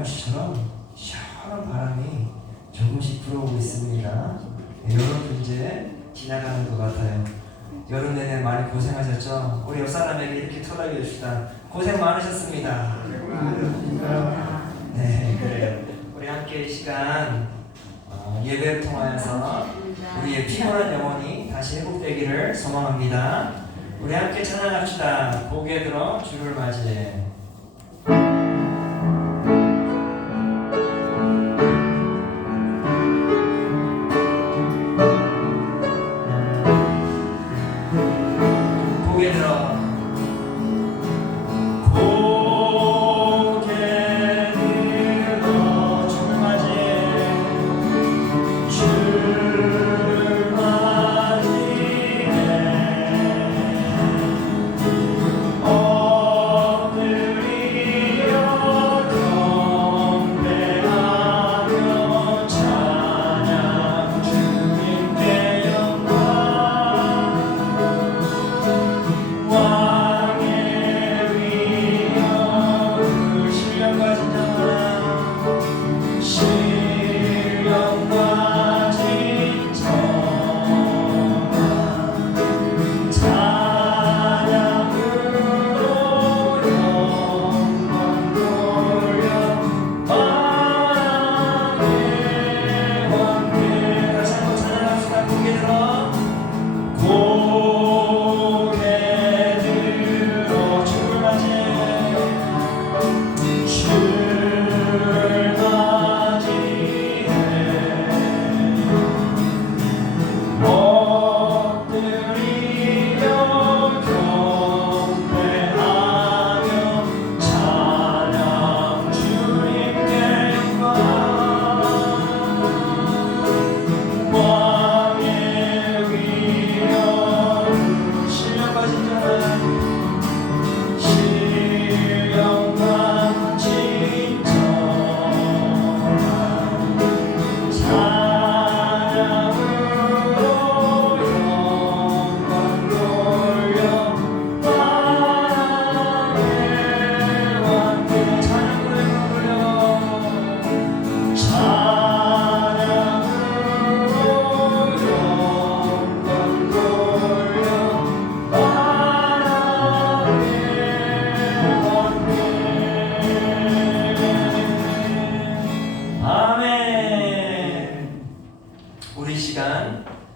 날씨처럼 시원한 바람이 조금씩 불어오고 있습니다. 여름도 이제 지나가는 것 같아요. 여름 내내 많이 고생하셨죠? 우리 옆 사람에게 이렇게 토닥여 줍시다. 고생 많으셨습니다. 네, 그래요. 우리 함께 이 시간 예배를 통하여서 우리의 피곤한 영혼이 다시 회복되기를 소망합니다. 우리 함께 찬양합시다. 고개 들어 주를 맞이해. 고개 들어.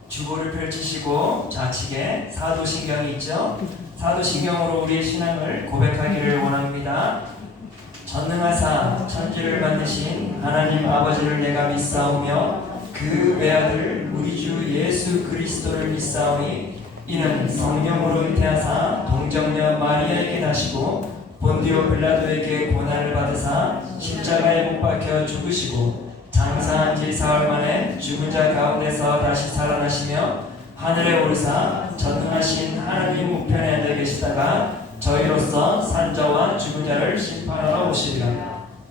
주보를 펼치시고 좌측에 사도신경이 있죠. 사도신경으로 우리의 신앙을 고백하기를 원합니다. 전능하사 천지를 만드신 하나님 아버지를 내가 믿사오며 그 외아들 우리 주 예수 그리스도를 믿사오니 이는 성령으로 잉태하사 동정녀 마리아에게 나시고 본디오 빌라도에게 고난을 받으사 십자가에 못 박혀 죽으시고 장사한 지 사흘 만에 죽은 자 가운데서 다시 살아나시며 하늘에 오르사 전능하신 하나님 우편에 앉아 계시다가 저희로서 산자와 죽은 자를 심판하러 오시리라.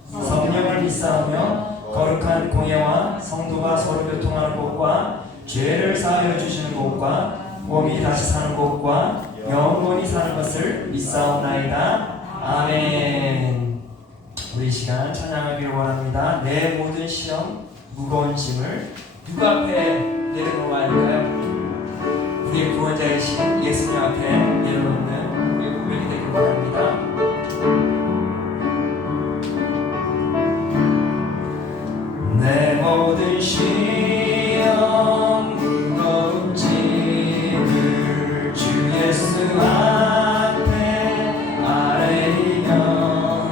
성령을 믿사오며 거룩한 공예와 성도가 서로 교통하는 곳과 죄를 사하여 주시는 곳과 몸이 다시 사는 곳과 영원히 사는 것을 믿사옵나이다. 아멘. 우리 시간 찬양하기를 원합니다. 내 모든 시험, 무거운 짐을 누구 앞에 내려놓아야 할까요? 우리의 구원자이신 예수님 앞에 내려놓는 우리의 고백이 되기를 원합니다. 내 모든 시험, 무거운 짐을 주 예수 앞에 아뢰며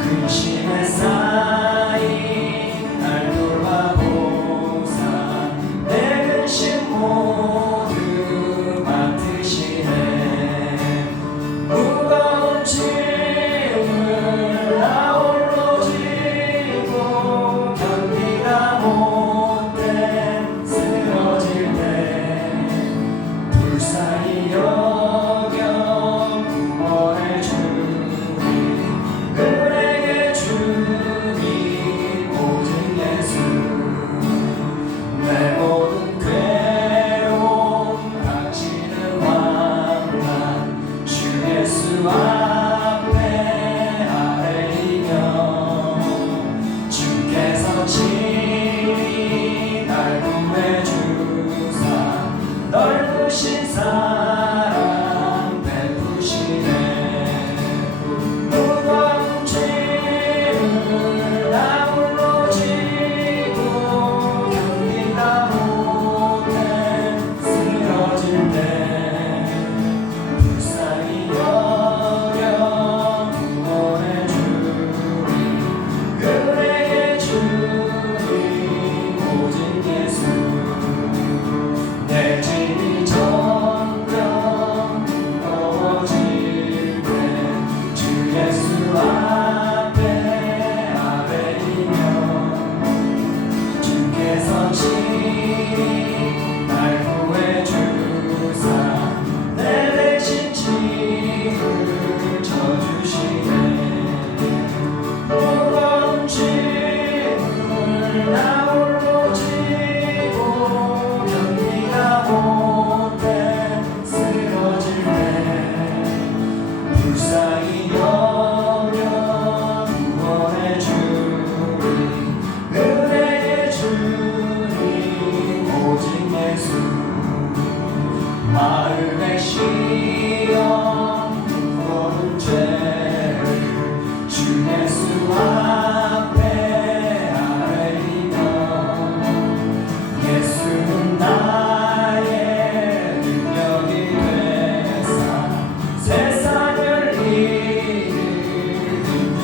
근심에 쌓인 날 돌아보사 내 근심 모두 맡으시네. 무거운 사랑 베푸시네. 무거운 짐을 나 홀로 지고 견디다 못해 쓰러질 때 불쌍히 여겨 구원해 주리. 은혜의 주님 오직 예수. 내 짐이 점점 무거워질 때 주 예수 앞에 아벨이며 주께서 친히 날 구해주사 내 대신 짐을 져주시네. 무거운 짐을 나 홀로 지고 견디다 못해 쓰러질 때 불쌍히 여겨 구원해 주리. 은혜의 주님 오직 예수. 마음의 시험 무거운 죄를 주 예수 앞에 아뢰리며 예수는 나의 능력이 되사 세상을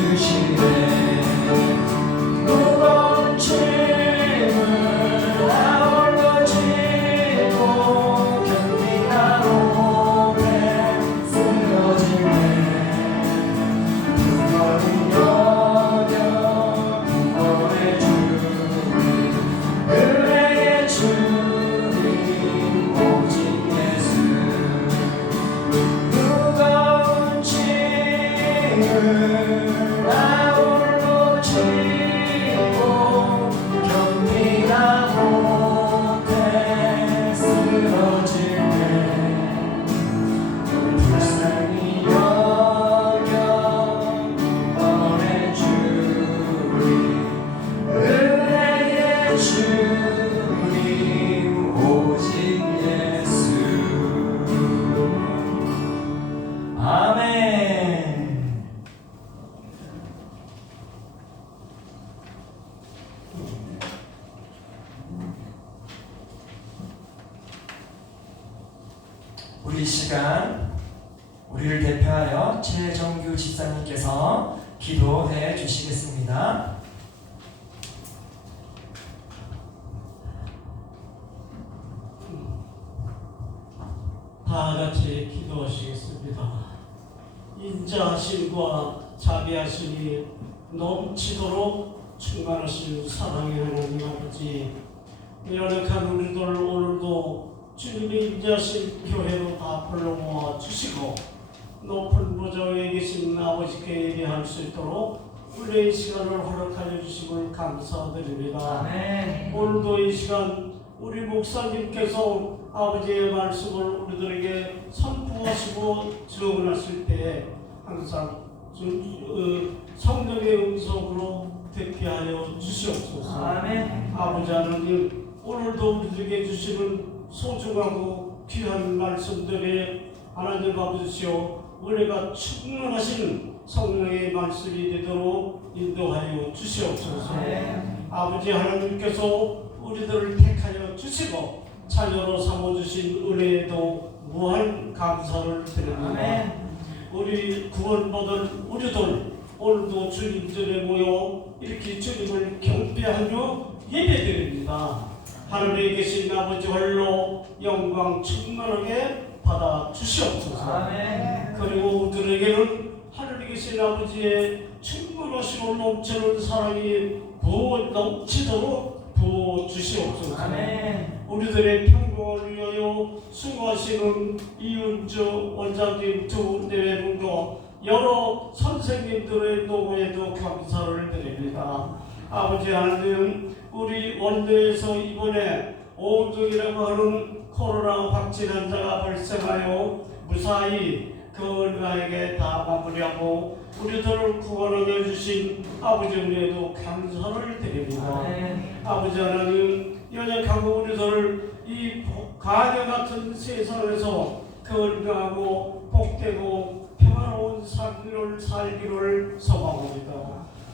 이루시네. 무거운 짐을 나 홀로 지고 견디다 못해 쓰러질 때 무거운 여겨 구원해 주리. 은혜의 주님 오직 예수. 무거운 짐을 나 홀로 지고 견디다 못해 쓰러질 때 불쌍히 여겨 구원해 주리. 은혜의 주님 오직 예수. 아멘. 우리 시간 우리를 대표하여 최정규 집사님께서 기도해 주시겠습니다. 다 같이 기도하시겠습니다. 인자하심과 자비하심이 넘치도록 충만하신 사랑의 하나님 아버지, 연약한 우리들 오늘도 주님의 인자하신 교회로 다 불러모아 주시고 높은 보좌에 계신 아버지께 예배할 수 있도록 우리의 시간을 허락하여 주심을 감사드립니다. 아멘. 오늘도 이 시간 우리 목사님께서 아버지의 말씀을 우리들에게 선포하시고 증언하실 때 항상 성령의 음성으로 듣게 하여 주시옵소서. 아멘. 아버지 하나님, 오늘도 우리들에게 주시는 소중하고 귀한 말씀들이 하나님 아버지시오 은혜가 충만하신 성령의 말씀이 되도록 인도하여 주시옵소서. 아멘. 아버지 하나님께서 우리들을 택하여 주시고 자녀로 삼아주신 은혜에도 무한 감사를 드립니다. 아멘. 우리 구원받은 우리들 오늘도 주님 전에 모여 이렇게 주님을 경배하며 예배드립니다. 하늘에 계신 아버지 홀로 영광 충만하게 받아 주시옵소서. 아멘. 그리고 우리들에게는 하늘에 계신 아버지의 충만하시고 넘치는 사랑이 부어 넘치도록 부어 주시옵소서. 아멘. 우리들의 평강을 위하여 수고하시는 이은주 원장님 두 내외분과 여러 선생님들의 노고에도 감사를 드립니다. 아버지 하나님, 우리 원내에서 이번에 오종이라고 하는 코로나 확진 환자가 발생하여 무사히 그 얼마에게 다 마무리하고 우리들을 구원하여 주신 아버지 은혜에도 감사를 드립니다. 아멘. 아버지 하나님, 연약하고 우리들 이 가녀 같은 세상에서 건강하고 복되고 평화로운 삶을 살기를 소망합니다.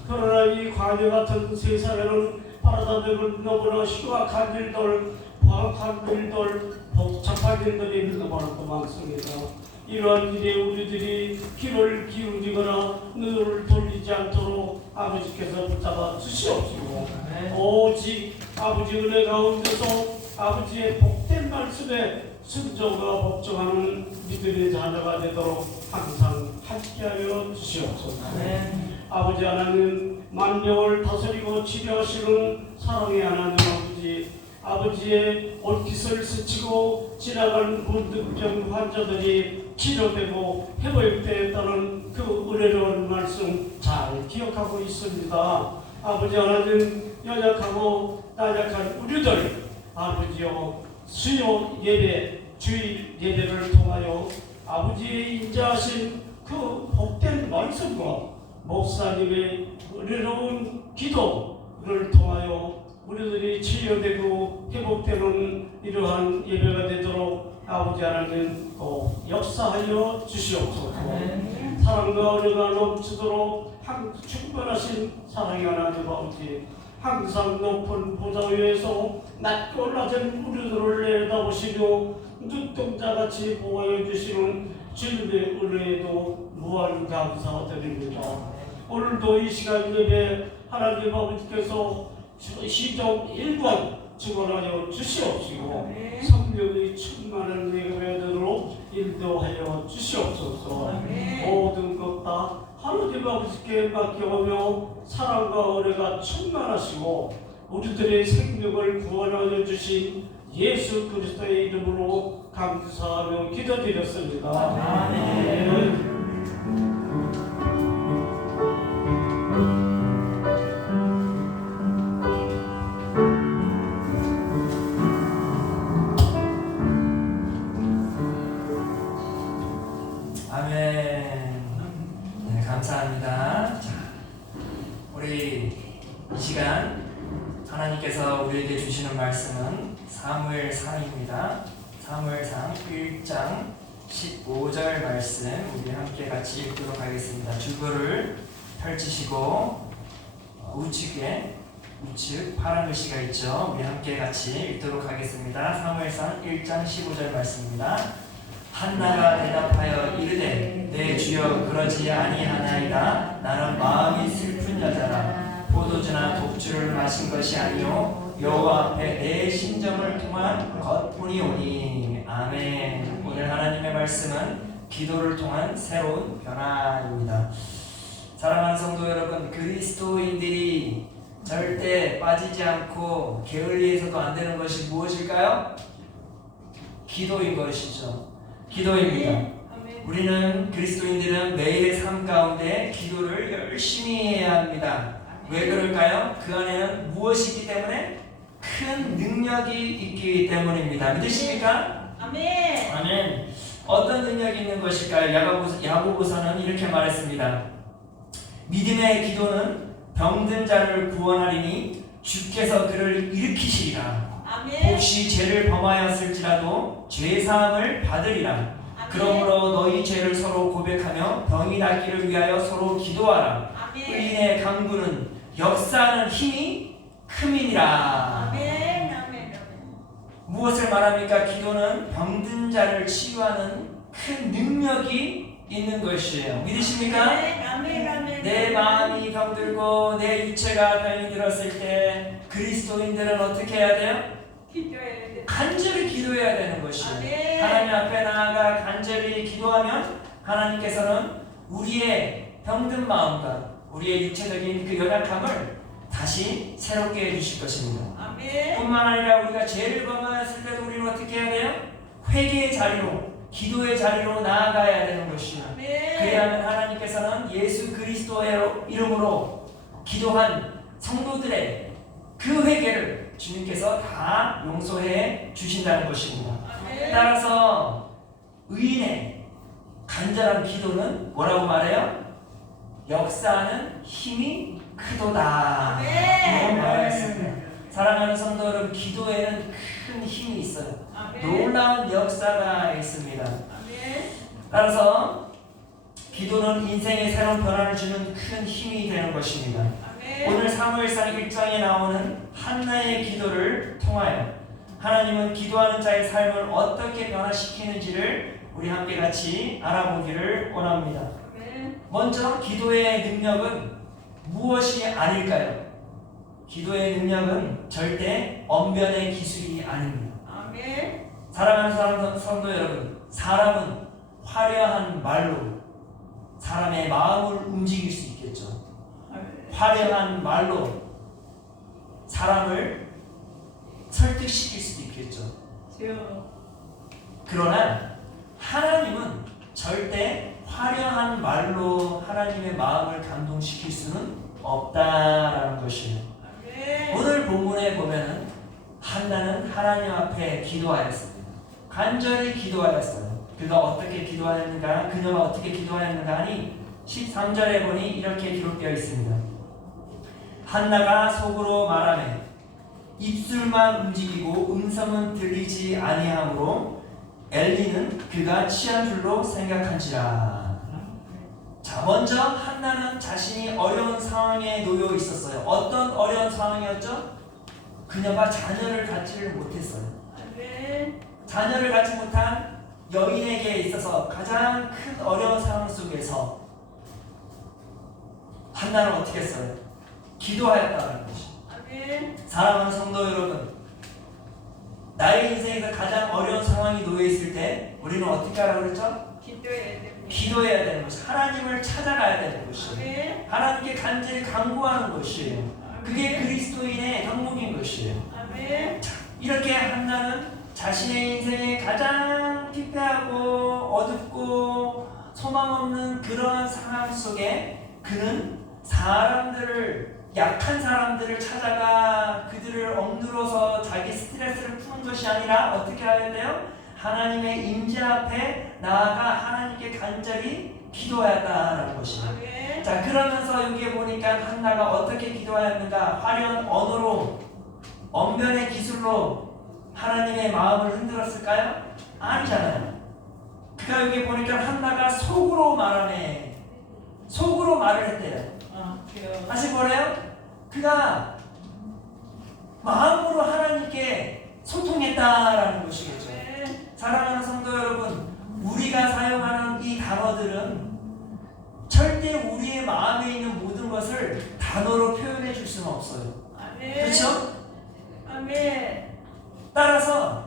그러나 이 가녀 같은 세상에는 바라다보면 너무나 흉악한 일들, 과학한 일들, 복잡한 일들이 너무나 많습니다. 이러한 일에 우리들이 귀를 기울이거나 눈을 돌리지 않도록 아버지께서 붙잡아 주시옵시고, 오직 아버지 은혜 가운데서 아버지의 복된 말씀에 순종과 복종하는 믿음의 자녀가 되도록 항상 함께하여 주시옵소서. 아버지 하나님, 만병을 다스리고 치료하시는 사랑의 하나님 아버지, 아버지의 옷깃을 스치고 지나간 문득병 환자들이 치료되고 회복되었다는 그 은혜로운 말씀 잘 기억하고 있습니다. 아버지 하나님, 연약하고 나약한 우리들 아버지여, 수요 예배, 주일 예배를 통하여 아버지의 인자하신 그 복된 말씀과 목사님의 은혜로운 기도를 통하여 우리들이 치유되고 회복되는 이러한 예배가 되도록 아버지 하나님 꼭 역사하여 주시옵소서. 사랑과 은혜가 넘치도록 충만하신 사랑의 하나님 아버지, 항상 높은 보좌 위에서 낮고 낮은 우리들을 내다보시며 눈동자같이 보호해 주시는 주님의 은혜에도 무한 감사드립니다. 오늘도 이 시간 예배 하나님 아버지께서 시종 1번 증언하여 주시옵시고 성령이 충만한 예배가 되도록 인도하여 주시옵소서. 모든 것 다 하나님 아버지께 맡겨오며 사랑과 은혜가 충만하시고 우리들의 생명을 구원하여 주신 예수 그리스도의 이름으로 감사하며 기도드렸습니다. 아멘. 네, 감사합니다. 자, 우리 이 시간 하나님께서 우리에게 주시는 말씀은 사무엘상입니다. 사무엘상 1장 15절 말씀 우리 함께 같이 읽도록 하겠습니다. 주보를 펼치시고 우측 파란 글씨가 있죠. 우리 함께 같이 읽도록 하겠습니다. 사무엘상 1장 15절 말씀입니다. 한나가 대답하여 이르되 내 주여 그러지 아니하나이다. 나는 마음이 슬픈 여자라. 포도주나 독주를 마신 것이 아니요 여호와 앞에 내 심정을 통한 것뿐이오니. 아멘. 오늘 하나님의 말씀은 기도를 통한 새로운 변화입니다. 사랑하는 성도 여러분, 그리스도인들이 절대 빠지지 않고 게을리해서도 안 되는 것이 무엇일까요? 기도인 것이죠. 기도입니다. 우리는 그리스도인들은 매일의 삶 가운데 기도를 열심히 해야 합니다. 왜 그럴까요? 그 안에는 무엇이기 때문에? 큰 능력이 있기 때문입니다. 믿으십니까? 아멘. 아멘. 어떤 능력이 있는 것일까요? 야고보서는 이렇게 말했습니다. 믿음의 기도는 병든 자를 구원하리니 주께서 그를 일으키시리라. 아멘. 혹시 죄를 범하였을지라도 죄사함을 받으리라. 아멘. 그러므로 너희 죄를 서로 고백하며 병이 낫기를 위하여 서로 기도하라. 아멘. 의인의 강구는 역사하는 힘이 크민이라. 아멘. 아멘. 무엇을 말합니까? 기도는 병든 자를 치유하는 큰 능력이 있는 것이에요. 믿으십니까? 아멘. 아멘. 내 마음이 병들고 내 육체가 병이 들었을 때 그리스도인들은 어떻게 해야 돼요? 기도해야 돼. 간절히 기도해야 되는 것이에요. 아멘. 하나님 앞에 나아가 간절히 기도하면 하나님께서는 우리의 병든 마음과 우리의 육체적인 그 연약함을 다시 새롭게 해주실 것입니다. 아멘. 뿐만 아니라 우리가 죄를 범하였을 때도 우리는 어떻게 해야 돼요? 회개의 자리로, 기도의 자리로 나아가야 되는 것이에요. 아멘. 그래야만 하나님께서는 예수 그리스도의 이름으로 기도한 성도들의 그 회개를 주님께서 다 용서해 주신다는 것입니다. 아멘. 따라서 의인의 간절한 기도는 뭐라고 말해요? 역사하는 힘이 크도다. 아멘. 이런 말을 했습니다. 사랑하는 성도 여러분, 기도에는 큰 힘이 있어요. 아멘. 놀라운 역사가 있습니다. 아멘. 따라서 기도는 인생의 새로운 변화를 주는 큰 힘이 되는 것입니다. 아멘. 오늘 사무엘상 1장에 나오는 한나의 기도를 통하여 하나님은 기도하는 자의 삶을 어떻게 변화시키는지를 우리 함께 같이 알아보기를 원합니다. 아멘. 먼저 기도의 능력은 무엇이 아닐까요? 기도의 능력은 절대 언변의 기술이 아닙니다. 아멘. 사랑하는 성도 여러분, 사람은 화려한 말로 사람의 마음을 움직일 수 있겠죠. 화려한 말로 사람을 설득시킬 수도 있겠죠. 주여. 그러나 하나님은 절대 화려한 말로 하나님의 마음을 감동시킬 수는 없다라는 것이에요. 아멘. 오늘 본문에 보면은 한나는 하나님 앞에 기도하였습니다. 간절히 기도하였어요. 그가 어떻게 기도하였는가, 그녀가 어떻게 기도하였는가 하니 13절에 보니 이렇게 기록되어 있습니다. 한나가 속으로 말하매 입술만 움직이고 음성은 들리지 아니하므로 엘리는 그가 취한 줄로 생각한지라. 자, 먼저 한나는 자신이 어려운 상황에 놓여 있었어요. 어떤 어려운 상황이었죠? 그녀가 자녀를 갖지를 못했어요. 아멘. 자녀를 갖지 못한 여인에게 있어서 가장 큰 어려운 상황 속에서 한나는 어떻게 했어요? 기도하였다는 것이. 아멘. 사랑하는 성도 여러분, 나의 인생에서 가장 어려운 상황이 놓여 있을 때 우리는 어떻게 하라고 그랬죠? 기도해야 됩니다. 기도해야 되는 것이, 하나님을 찾아가야 되는 것이에요. 아멘. 하나님께 간절히 간구하는 것이에요. 그게 그리스도인의 덕목인 것이에요. 아멘. 이렇게 한나는 자신의 인생에 가장 피폐하고 어둡고 소망 없는 그러한 상황 속에 그는 사람들을, 약한 사람들을 찾아가 그들을 억누러서 자기 스트레스를 푸는 것이 아니라 어떻게 해야 돼요? 하나님의 임재 앞에 나아가 하나님께 간절히 기도하였다라는 것이에요. 아멘. 자, 그러면서 여기에 보니까 한나가 어떻게 기도하였는가? 화려한 언어로, 언변의 기술로 하나님의 마음을 흔들었을까요? 아니잖아요. 그가 여기 보니까 한나가 속으로 말하네. 속으로 말을 했대요. 주여. 다시 뭐래요? 그가 마음으로 하나님께 소통했다라는 것이겠죠. 아멘. 사랑하는 성도 여러분, 우리가 사용하는 이 단어들은 절대 우리의 마음에 있는 모든 것을 단어로 표현해 줄 수는 없어요. 아멘. 그렇죠? 아멘. 따라서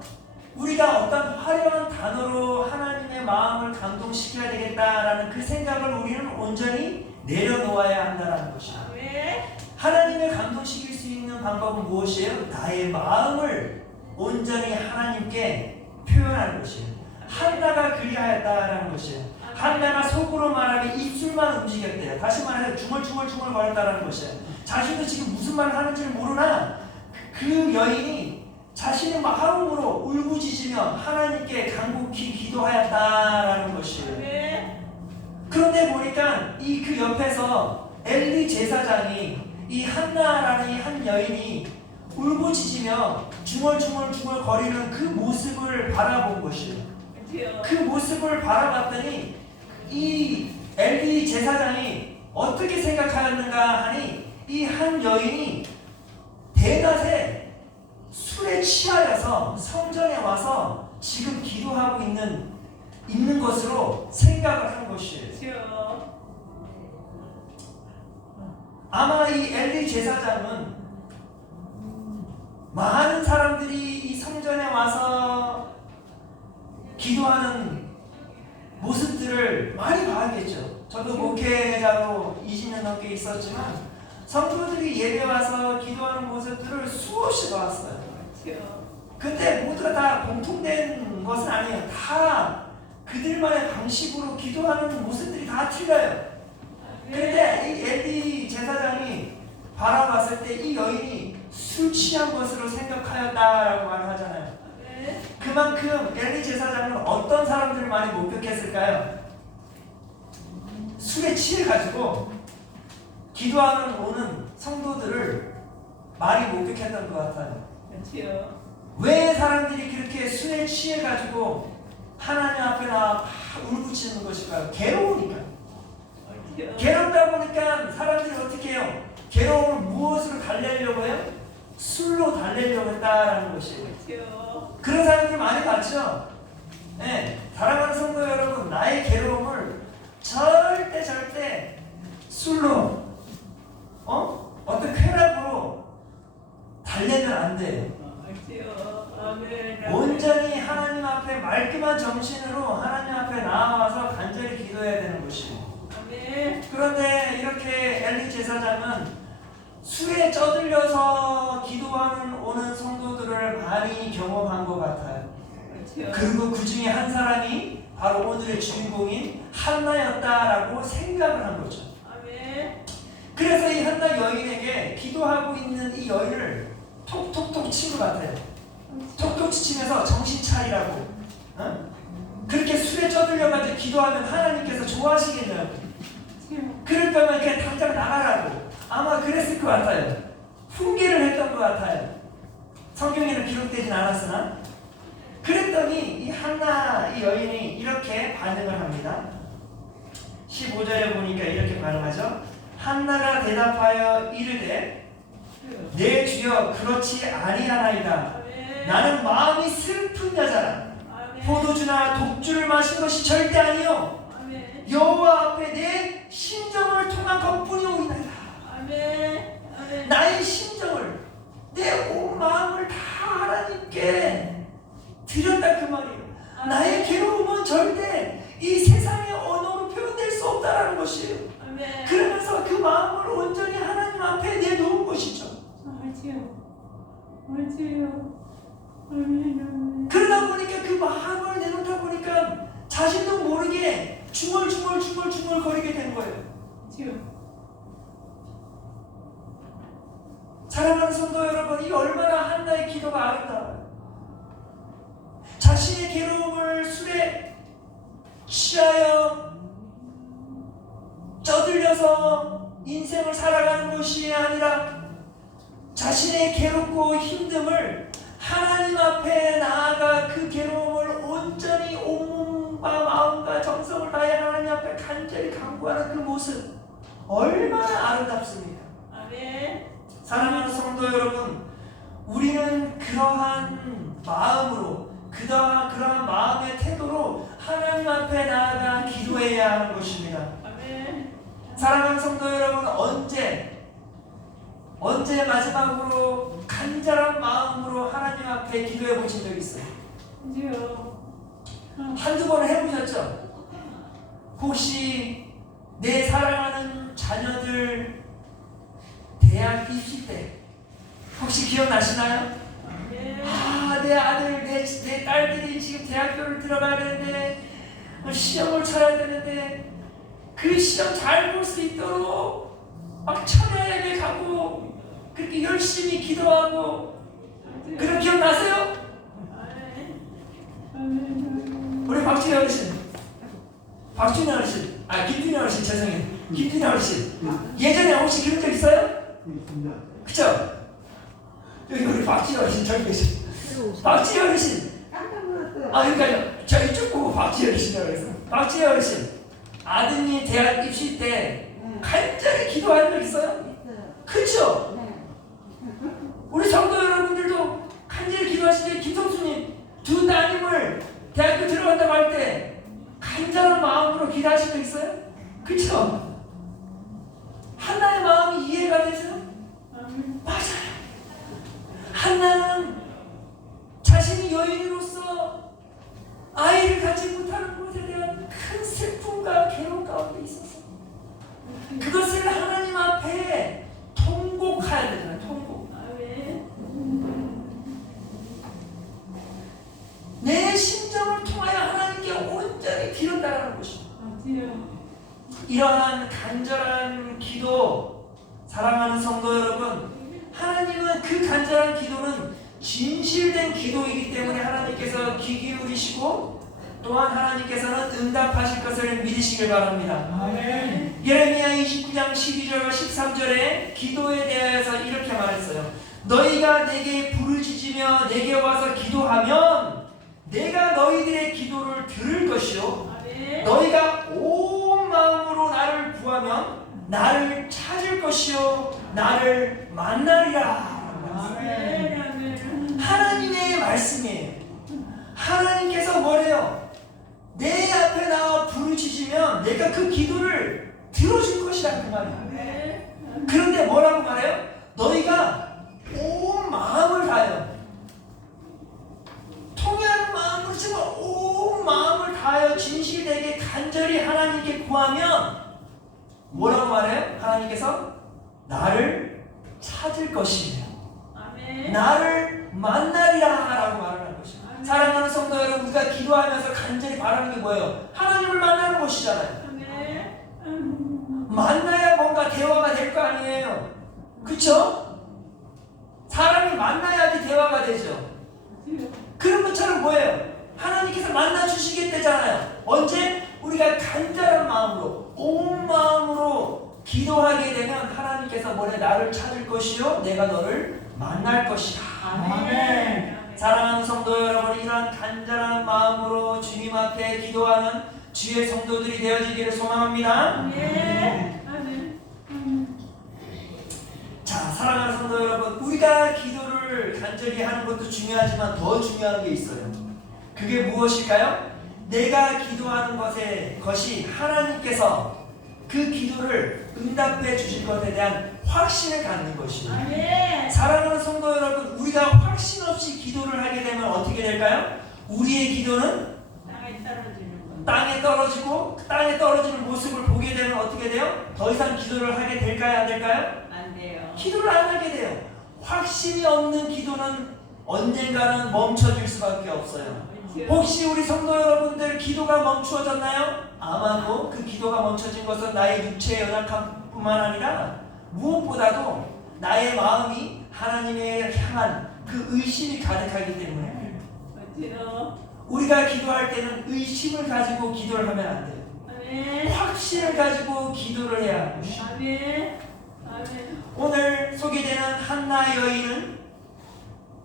우리가 어떤 화려한 단어로 하나님의 마음을 감동시켜야 되겠다라는 그 생각을 우리는 온전히 내려놓아야 한다는 것이에요. 아멘. 하나님을 감동시킬 수 있는 방법은 무엇이에요? 나의 마음을 온전히 하나님께 표현하는 것이에요. 한나가 그리하였다라는 것이에요. 한나가 속으로 말하면 입술만 움직였대요. 다시 말해서 중얼중얼 거렸다라는 것이에요. 자신도 지금 무슨 말을 하는지를 모르나 그 여인이 자신의 마음으로 울부짖으며 하나님께 간곡히 기도하였다라는 것이에요. 아멘. 그런데 보니까 이 그 옆에서 엘리 제사장이 이 한나라는 이 한 여인이 울부짖으며 중얼중얼 거리는 그 모습을 바라본 것이에요. 주여. 그 모습을 바라봤더니 이 엘리 제사장이 어떻게 생각하였는가 하니 이 한 여인이 대낮에 술에 취하여서 성전에 와서 지금 기도하고 있는 것으로 생각을 한 것이에요. 주여. 아마 이 엘리 제사장은 많은 사람들이 이 성전에 와서 기도하는 모습들을 많이 봐야겠죠. 저도 목회자로 20년 넘게 있었지만 성도들이 예배 와서 기도하는 모습들을 수없이 봤어요. 주여. 근데 모두가 다 공통된 것은 아니에요. 다 그들만의 방식으로 기도하는 모습들이 다 틀려요. 그런데 이 엘리 제사장이 바라봤을 때 이 여인이 술 취한 것으로 생각하였다라고 말하잖아요. 그만큼 엘리 제사장은 어떤 사람들을 많이 목격했을까요? 술에 취해가지고 기도하는 오는 성도들을 말이 목격했던 것 같아요. 그렇지요. 왜 사람들이 그렇게 술에 취해가지고 하나님 앞에 나와 울부짖는 것일까요? 괴로우니까. 그렇지요. 괴롭다 보니까 사람들이 어떻게 해요? 괴로움을 무엇으로 달래려고 해요? 술로 달래려고 했다라는 것이에요. 그렇지요. 그런 사람들 많이 봤죠? 네, 사랑하는 성도 여러분, 나의 괴로움을 절대 술로 어떤 쾌락으로 달래면 안 돼요. 그렇지요. 아멘. 온전히 하나님 앞에 말끔한 정신으로 하나님 앞에 나와서 간절히 기도해야 되는 것이에요. 아멘. 그런데 이렇게 엘리 제사장은 술에 쪄들려서 기도하는 오는 성도들을 많이 경험한 것 같아요. 그렇지요. 그리고 그 중에 한 사람이 바로 오늘의 주인공인 한나였다라고 생각을 한 거죠. 아멘. 그래서 이 한나 여인에게 기도하고 있는 이 여인을 톡톡톡 친 것 같아요. 톡톡 치면서 정신 차리라고. 그렇게 술에 쪄들려가지고 기도하면 하나님께서 좋아하시겠냐고. 그럴 거면 이렇게 당장 나가라고. 아마 그랬을 것 같아요. 훈계를 했던 것 같아요. 성경에는 기록되진 않았으나. 그랬더니 이 한나 이 여인이 이렇게 반응을 합니다. 15절에 보니까 이렇게 반응하죠. 한나가 대답하여 이르되 내 주여 그렇지 아니하나이다. 아멘. 나는 마음이 슬픈 여자라. 아멘. 포도주나 독주를 마신 것이 절대 아니요 아멘. 여호와 앞에 내 심정을 통한 것뿐이오이나이다. 아멘. 아멘. 나의 심정을 내 온 마음을 다 하나님께 드렸다 그 말이에요. 나의 괴로움은 절대 이 세상의 언어로 표현될 수 없다라는 것이에요. 아멘. 그러면서 그 마음을 온전히 하나님 앞에 내놓은 것이죠. 옳지요. 아멘. 그러다 보니까 그 마음을 내놓다 보니까 자신도 모르게 중얼중얼 거리게 된 거예요. 옳지요. 사랑하는 성도 여러분, 이 얼마나 한나의 기도가 아름다워요. 자신의 괴로움을 술에 취하여 쪄들려서 인생을 살아가는 것이 아니라 자신의 괴롭고 힘듦을 하나님 앞에 나아가 그 괴로움을 온전히 온몸과 마음과 정성을 다해 하나님 앞에 간절히 간구하는 그 모습 얼마나 아름답습니까? 아멘. 사랑하는 성도 여러분, 우리는 그러한 마음으로 그러한 마음의 태도로 하나님 앞에 나아가 기도해야 하는 것입니다. 아멘. 사랑하는 성도 여러분, 언제 마지막으로 간절한 마음으로 하나님 앞에 기도해 보신 적 있어요? 옳지요. 한두 번 해보셨죠? 혹시 내 사랑하는 자녀들 대학 입시 때 혹시 기억나시나요? 아멘. 내 아들, 내 딸들이 지금 대학교를 들어가야 되는데 시험을 쳐야 되는데 그 시험 잘 볼 수 있도록 막 천야에 가고 그렇게 열심히 기도하고 그런 기억 나세요? 아멘. 우리 박준희 어르신, 김준희 어르신 죄송해요. 김준희 어르신 예전에 혹시 그런 적 있어요? 그쵸? 여기 우리 박준희 어르신 저기 계시. 박준희 어르신. 그러니까요. 저 이쪽 보고 박준희 어르신이라고 그래서. 박준희 어르신 아드님 대학 입시 때 간절히 기도한 적 있어요? 그쵸? 우리 성도 여러분들도 간절히 기도하실 때 김성수님 두 따님을 대학교 들어간다고 할 때 간절한 마음으로 기도하신 적 있어요? 그쵸? 한나의 마음이 이해가 되죠? 맞아요. 한나는 자신이 여인으로서 아이를 갖지 못하는 것에 대한 큰 슬픔과 괴로움 가운데 있었어요. 그것을 하나님 앞에 통곡해야 되잖아요. 통곡. 아멘. 내 심정을 통하여 하나님께 온전히 드렸다라는 것입니다. 옳지요. 이러한 간절한 기도, 사랑하는 성도 여러분, 하나님은 그 간절한 기도는 진실된 기도이기 때문에 하나님께서 귀 기울이시고 또한 하나님께서는 응답하실 것을 믿으시길 바랍니다. 아멘. 예레미야 29장 12절과 13절에 기도에 대하여서 이렇게 말했어요. 너희가 내게 부르짖으며 내게 와서 기도하면 내가 너희들의 기도를 들을 것이요 아멘. 너희가 온 마음으로 나를 구하면 나를 찾을 것이요 나를 만나리라. 아멘. 아멘. 하나님의 말씀이에요. 하나님께서 뭐래요? 내 앞에 나와 부르짖으면 내가 그 기도를 들어줄 것이라 그 말이에요. 아멘. 그런데 뭐라고 말해요? 너희가 온 마음을 다하여 통해하는 마음으로 정말 온 마음을 다하여 진실되게 간절히 하나님께 구하면 뭐라고 말해요? 하나님께서 나를 찾을 것이며 아멘. 나를 만나리라 라고 말을 한 것이에요. 아멘. 사랑하는 성도 여러분, 우리가 기도하면서 간절히 바라는 게 뭐예요? 하나님을 만나는 것이잖아요. 아멘. 만나야 뭔가 대화가 될 거 아니에요. 그쵸? 사람이 만나야지 대화가 되죠. 그런 것처럼 뭐예요? 하나님께서 만나 주시겠다잖아요. 언제? 우리가 간절한 마음으로 온 마음으로 기도하게 되면 하나님께서 뭐래? 나를 찾을 것이요 내가 너를 만날 것이다. 아멘. 사랑하는 성도 여러분, 이러한 간절한 마음으로 주님 앞에 기도하는 주의 성도들이 되어지기를 소망합니다. 아멘. 아멘. 자, 사랑하는 성도 여러분, 우리가 기도를 간절히 하는 것도 중요하지만 더 중요한 게 있어요. 그게 무엇일까요? 내가 기도하는 것이 하나님께서 그 기도를 응답해 주실 것에 대한 확신을 갖는 것이에요. 아멘. 사랑하는 성도 여러분, 우리가 확신 없이 기도를 하게 되면 어떻게 될까요? 우리의 기도는 땅에 떨어지는 거. 땅에 떨어지고 땅에 떨어지는 모습을 보게 되면 어떻게 돼요? 더 이상 기도를 하게 될까요? 안 될까요? 안 돼요. 기도를 안 하게 돼요. 확신이 없는 기도는 언젠가는 멈춰질 수밖에 없어요. 혹시 우리 성도 여러분들 기도가 멈추어졌나요? 아마도 그 기도가 멈춰진 것은 나의 육체의 연약함뿐만 아니라 무엇보다도 나의 마음이 하나님을 향한 그 의심이 가득하기 때문에 어때요? 우리가 기도할 때는 의심을 가지고 기도를 하면 안 돼요. 아멘. 확신을 가지고 기도를 해야 하는 것이죠. 아멘. 아멘. 오늘 소개되는 한나 여인은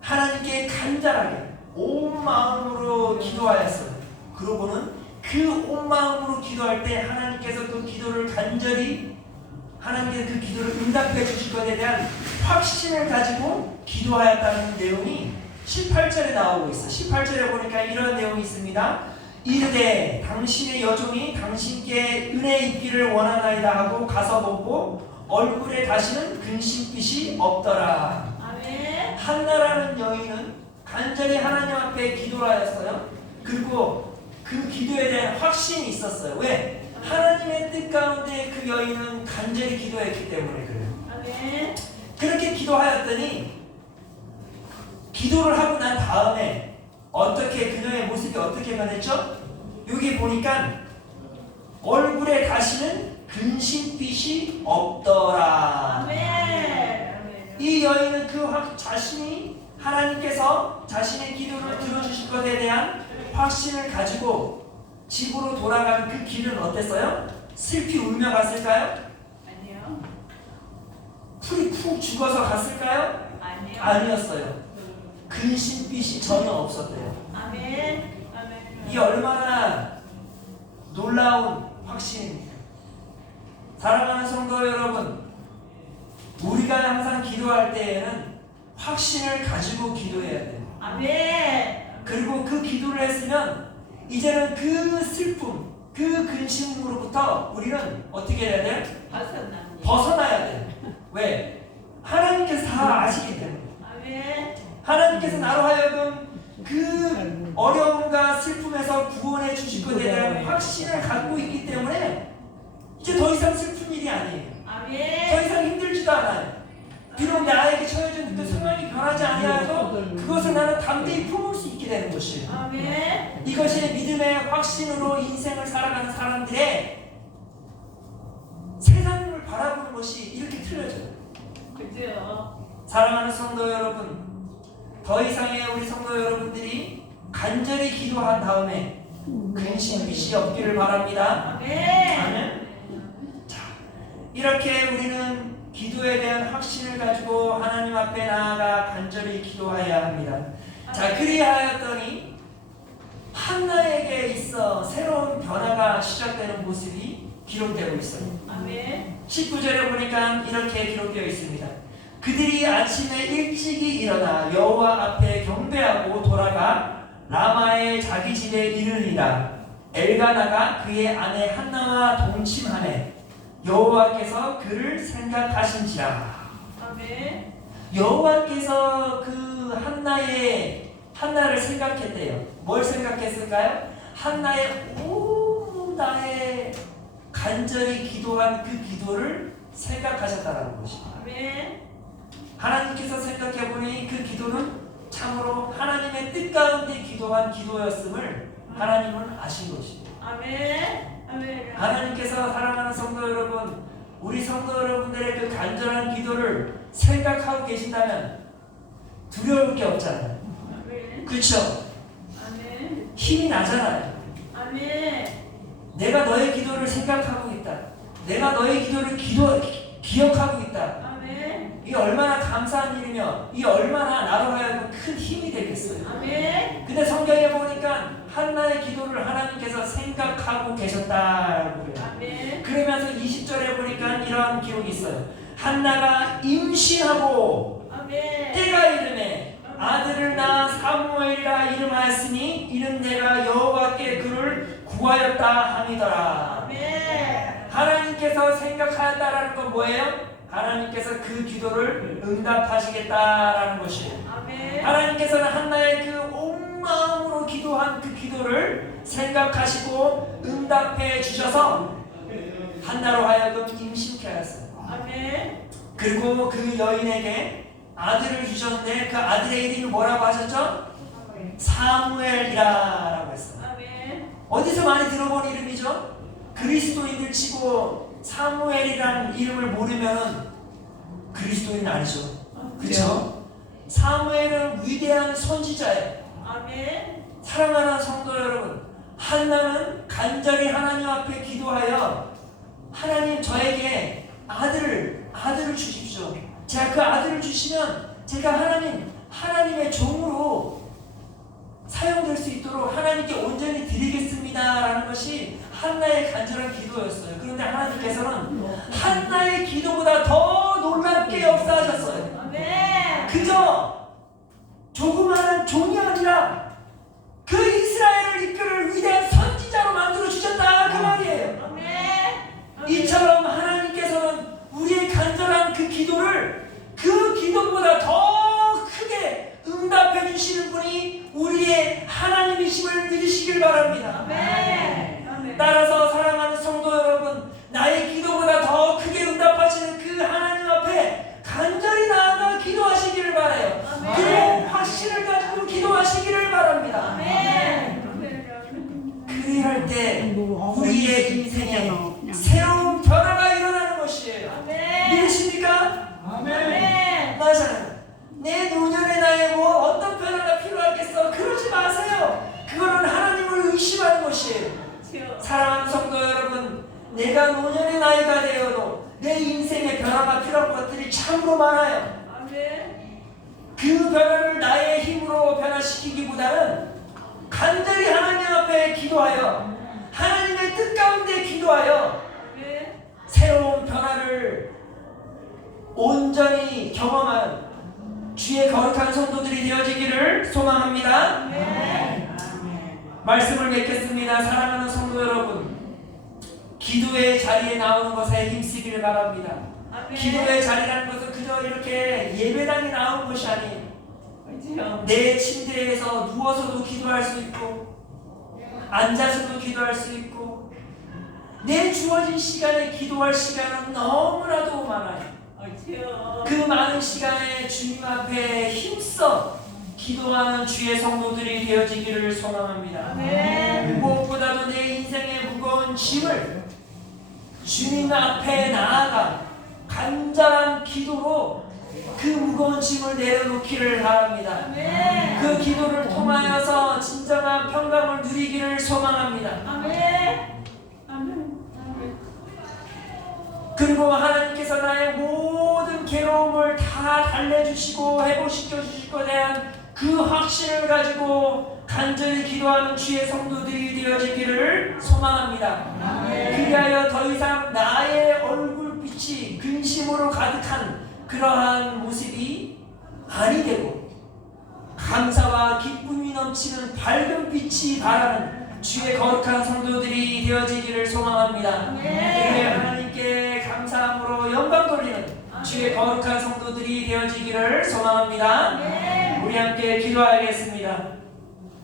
하나님께 간절하게 온 마음으로 기도하였어요. 그러고는 그 온 마음으로 기도할 때 하나님께서 그 기도를 간절히 하나님께서 그 기도를 응답해 주실 것에 대한 확신을 가지고 기도하였다는 내용이 18절에 나오고 있어요. 18절에 보니까 이런 내용이 있습니다. 이르되 당신의 여종이 당신께 은혜 입기를 원하나이다 하고 가서 보고 얼굴에 다시는 근심빛이 없더라. 아멘. 한나라는 여인은 간절히 하나님 앞에 기도를 하였어요. 그리고 그 기도에 대한 확신이 있었어요. 왜? 하나님의 뜻 가운데 그 여인은 간절히 기도했기 때문에 그래요. 아멘. 그렇게 기도하였더니 기도를 하고 난 다음에 어떻게 그녀의 모습이 어떻게 변했죠? 여기 보니까 얼굴에 다시는 근심빛이 없더라. 아멘. 이 여인은 그 자신이 하나님께서 자신의 기도를 들어주실 것에 대한 확신을 가지고 집으로 돌아가는 그 길은 어땠어요? 슬피 울며 갔을까요? 아니요. 풀이 푹 죽어서 갔을까요? 아니요. 아니었어요. 근심빛이 전혀 없었대요. 아멘. 아멘. 이 얼마나 놀라운 확신입니까? 사랑하는 성도 여러분, 우리가 항상 기도할 때에는 확신을 가지고 기도해야 돼요. 아멘. 그리고 그 기도를 했으면 이제는 그 슬픔, 그 근심으로부터 우리는 어떻게 해야 돼요? 벗어납니다. 벗어나야 돼요. 왜? 하나님께서 다 아시기 때문에. 아멘. 하나님께서 나로 하여금 그 어려움과 슬픔에서 구원해 주실 것에 대한 확신을 갖고 있기 때문에 이제 더 이상 슬픈 일이 아니에요. 더 아멘. 이상 힘들지도 않아요. 비록 나에게 처해진 그 상황이 변하지 아니하여도 그것을 나는 담대히 품을 수 있게 되는 것이에요. 아멘. 이것이 믿음의 확신으로 인생을 살아가는 사람들의 세상을 바라보는 것이 이렇게 틀려져요. 그죠? 사랑하는 성도 여러분, 더 이상의 우리 성도 여러분들이 간절히 기도한 다음에 근심빛이 없기를 바랍니다. 아멘. 아멘. 자, 이렇게 우리는 기도에 대한 확신을 가지고 하나님 앞에 나아가 간절히 기도해야 합니다. 자, 그리하였더니 한나에게 있어 새로운 변화가 시작되는 모습이 기록되고 있어요. 아멘. 19절에 보니까 이렇게 기록되어 있습니다. 그들이 아침에 일찍이 일어나 여호와 앞에 경배하고 돌아가 라마의 자기 집에 이르니라. 엘가나가 그의 아내 한나와 동침하네. 여호와께서 그를 생각하신지라. 아멘. 여호와께서 그 한나를 생각했대요. 뭘 생각했을까요? 한나의 나의 간절히 기도한 그 기도를 생각하셨다는 것입니다. 아멘. 하나님께서 생각해보니 그 기도는 참으로 하나님의 뜻 가운데 기도한 기도였음을 하나님은 아신 것입니다. 아멘. 아멘. 하나님께서 사랑하는 성도 여러분, 우리 성도 여러분들의 그 간절한 기도를 생각하고 계신다면 두려울 게 없잖아요. 아멘. 그렇죠? 아멘. 힘이 나잖아요. 아멘. 내가 너의 기도를 생각하고 있다. 내가 너의 기도를 기억하고 있다. 아멘. 이게 얼마나 감사한 일이며 이게 얼마나 나로 하여금 큰 힘이 되겠어요. 아멘. 근데 성경에 보니까 한나의 기도를 하나님께서 생각하고 계셨다라고 그래요. 아멘. 그러면서 20절에 보니까 이러한 기록이 있어요. 한나가 임신하고 아멘. 때가 이르매 아들을 낳아 사무엘이라 이름하였으니 이는 내가 여호와께 그를 구하였다 함이더라. 아멘. 하나님께서 생각하였다라는 건 뭐예요? 하나님께서 그 기도를 응답하시겠다라는 것이에요. 아멘. 하나님께서는 한나의 그 온 마음으로 기도한 그 기도를 생각하시고 응답해 주셔서 한나로 하여금 임신케 하였어요. 아멘. 그리고 그 여인에게 아들을 주셨는데 그 아들의 이름이 뭐라고 하셨죠? 사무엘이라고 했어요. 아멘. 어디서 많이 들어본 이름이죠? 그리스도인들 치고 사무엘이라는 이름을 모르면 그리스도인 아니죠. 그렇죠? 사무엘은 위대한 선지자예요. 아멘. 사랑하는 성도 여러분, 한나는 간절히 하나님 앞에 기도하여 하나님 저에게 아들을 주십시오. 제가 그 아들을 주시면 제가 하나님의 종으로 사용될 수 있도록 하나님께 온전히 드리겠습니다라는 것이 한나의 간절한 기도였어요. 그런데 하나님께서는 한나의 기도보다 더 놀랍게 역사하셨어요. 아멘. 그저 조그마한 종이 아니라 그 이스라엘을 이끌 위대한 선지자로 만들어 주셨다 그 말이에요. 아멘. 이처럼 하나님께서는 우리의 간절한 그 기도를 그 기도보다 더 크게 응답해 주시는 분이 우리의 하나님이심을 믿으시길 바랍니다. 아멘. 아멘. 따라서 사랑하는 성도 여러분, 나의 기도보다 더 크게 응답하시는 그 하나님 앞에 간절히 나아가 기도하시기를 바라요. 아멘. 그리고 확신을 가지고 기도하시기를 바랍니다. 아멘. 그리할 때 우리의 인생에 새로운 변화가 일어나는 것이에요. 아멘. 믿으십니까? 아멘. 맞아요. 내 노년의 나이에 뭐 어떤 변화가 필요하겠어? 그러지 마세요. 그거는 하나님을 의심하는 것이에요. 사랑하는 성도 여러분, 내가 노년의 나이가 되어도 내 인생에 변화가 필요한 것들이 참으로 많아요. 아멘. 그 변화를 나의 힘으로 변화시키기보다는 간절히 하나님 앞에 기도하여 하나님의 뜻 가운데 기도하여 아멘. 새로운 변화를 온전히 경험한 주의 거룩한 성도들이 되어지기를 소망합니다. 아멘. 말씀을 맺겠습니다. 사랑하는 성도 여러분, 기도의 자리에 나오는 것에 힘쓰기를 바랍니다. 아멘. 기도의 자리라는 것은 그저 이렇게 예배당에 나오는 것이 아니에요. 그렇죠. 내 침대에서 누워서도 기도할 수 있고 앉아서도 기도할 수 있고 내 주어진 시간에 기도할 시간은 너무나도 많아요. 그렇죠. 그 많은 시간에 주님 앞에 힘써 기도하는 주의 성도들이 되어지기를 소망합니다. 아멘. 무엇보다도 내 인생의 무거운 짐을 주님 앞에 나아가 간절한 기도로 그 무거운 짐을 내려놓기를 바랍니다. 아멘. 그 기도를 통하여서 진정한 평강을 누리기를 소망합니다. 아멘. 아멘. 그리고 하나님께서 나의 모든 괴로움을 다 달래주시고 회복시켜 주실 것에 대한 그 확신을 가지고 간절히 기도하는 주의 성도들이 되어지기를 소망합니다. 그리하여 더 이상 나의 얼굴빛이 근심으로 가득한 그러한 모습이 아니 되고 감사와 기쁨이 넘치는 밝은 빛이 바라는 주의 거룩한 성도들이 되어지기를 소망합니다. 그리하여 하나님께 감사함으로 영광 돌리는 주의 거룩한 성도들이 되어지기를 소망합니다. 우리 함께 기도하겠습니다.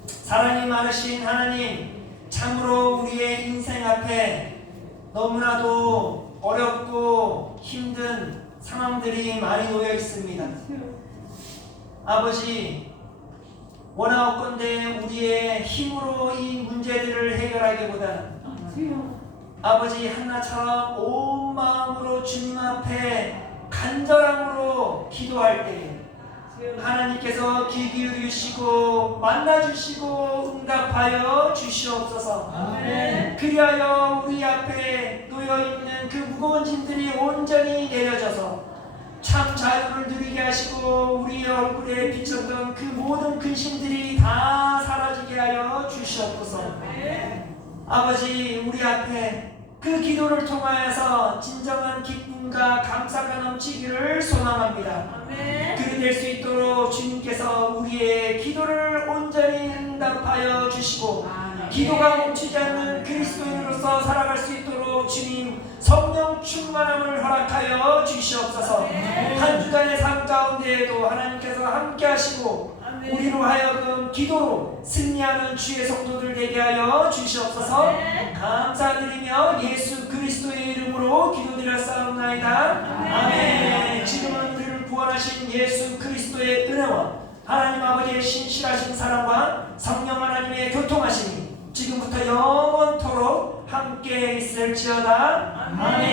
사랑이 많으신 하나님, 참으로 우리의 인생 앞에 너무나도 어렵고 힘든 상황들이 많이 놓여 있습니다. 아버지, 원하옵건대 우리의 힘으로 이 문제들을 해결하기보다는 아버지 한나처럼 온 마음으로 주님 앞에 간절함으로 기도할 때에 하나님께서 귀 기울이시고 만나주시고 응답하여 주시옵소서. 그리하여 우리 앞에 놓여있는 그 무거운 짐들이 온전히 내려져서 참 자유를 누리게 하시고 우리의 얼굴에 비쳤던 그 모든 근심들이 다 사라지게 하여 주시옵소서. 아버지, 우리 앞에 그 기도를 통하여서 진정한 기쁨과 감사가 넘치기를 소망합니다. 그리 될 수 있도록 주님께서 우리의 기도를 온전히 응답하여 주시고 기도가 멈추지 않는 그리스도인으로서 살아갈 수 있도록 주님 성령 충만함을 허락하여 주시옵소서. 한 주간의 삶 가운데에도 하나님께서 함께 하시고 우리로 하여금 기도로 승리하는 주의 성도들 되게 하여 주시옵소서. 감사드리며 예수 그리스도의 이름으로 기도드렸사옵나이다. 아멘. 지금은 우리를 구원하신 예수 그리스도의 은혜와 하나님 아버지의 신실하신 사랑과 성령 하나님의 교통하심이 지금부터 영원토록 함께 있을지어다. 아멘.